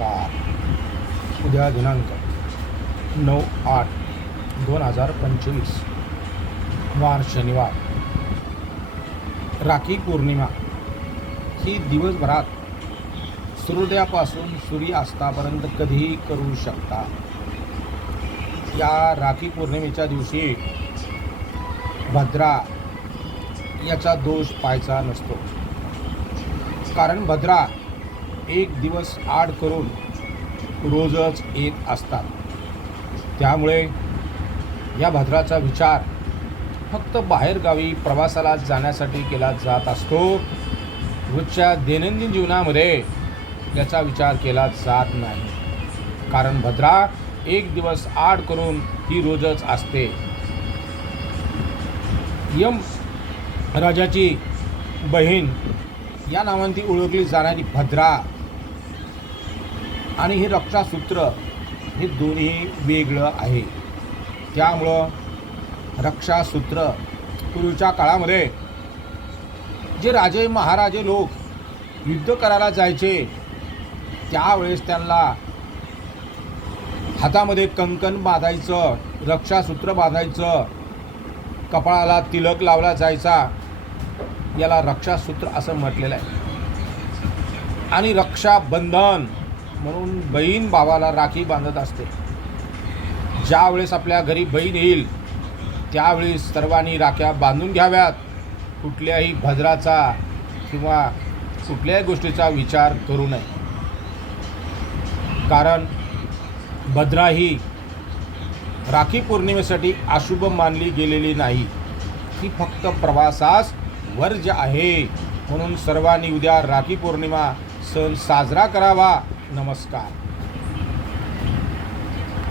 नमस्कार. उद्या दिनांक 9/8/2025 वार शनिवार. राखी पौर्णिमा ही दिवसभरात सूर्योदयापासून सूर्यास्तापर्यंत कधीही करू शकता. या राखी पौर्णिमेच्या दिवशी भद्रा याचा दोष पाहायचा नसतो, कारण भद्रा एक दिवस आड करून रोजच येत असतात. त्यामुळे या भद्राचा विचार फक्त बाहेरगावी प्रवासाला जाण्यासाठी केला जात असतो. रोजच्या दैनंदिन जीवनामध्ये याचा विचार केला जात नाही, कारण भद्रा एक दिवस आड करून ही रोजच असते. यम राजाची बहीण या नावाने ती ओळखली जाणारी भद्रा आणि हे रक्षासूत्र हे दोन्ही वेगळं आहे. त्यामुळं रक्षासूत्र पूर्वीच्या काळामध्ये जे राजे महाराजे लोक युद्ध करायला जायचे त्यावेळेस त्यांना हातामध्ये कंकण बांधायचं, रक्षासूत्र बांधायचं, कपाळाला तिलक लावला जायचा. याला रक्षासूत्र असं म्हटलेलं आहे. आणि रक्षाबंधन म्हणून बहीण भावाला राखी बांधत असते. ज्यावेळेस आपल्या घरी बहीण येईल त्यावेळी सर्वांनी राख्या बांधून घ्याव्यात. कुठल्याही भद्राचा किंवा कुठल्याही गोष्टीचा विचार करू नये, कारण भद्रा ही राखी पौर्णिमेसाठी अशुभ मानली गेलेली नाही. ही फक्त प्रवासास वर्ज्य आहे. म्हणून सर्वांनी उद्या राखी पौर्णिमा सण साजरा करावा. नमस्कार.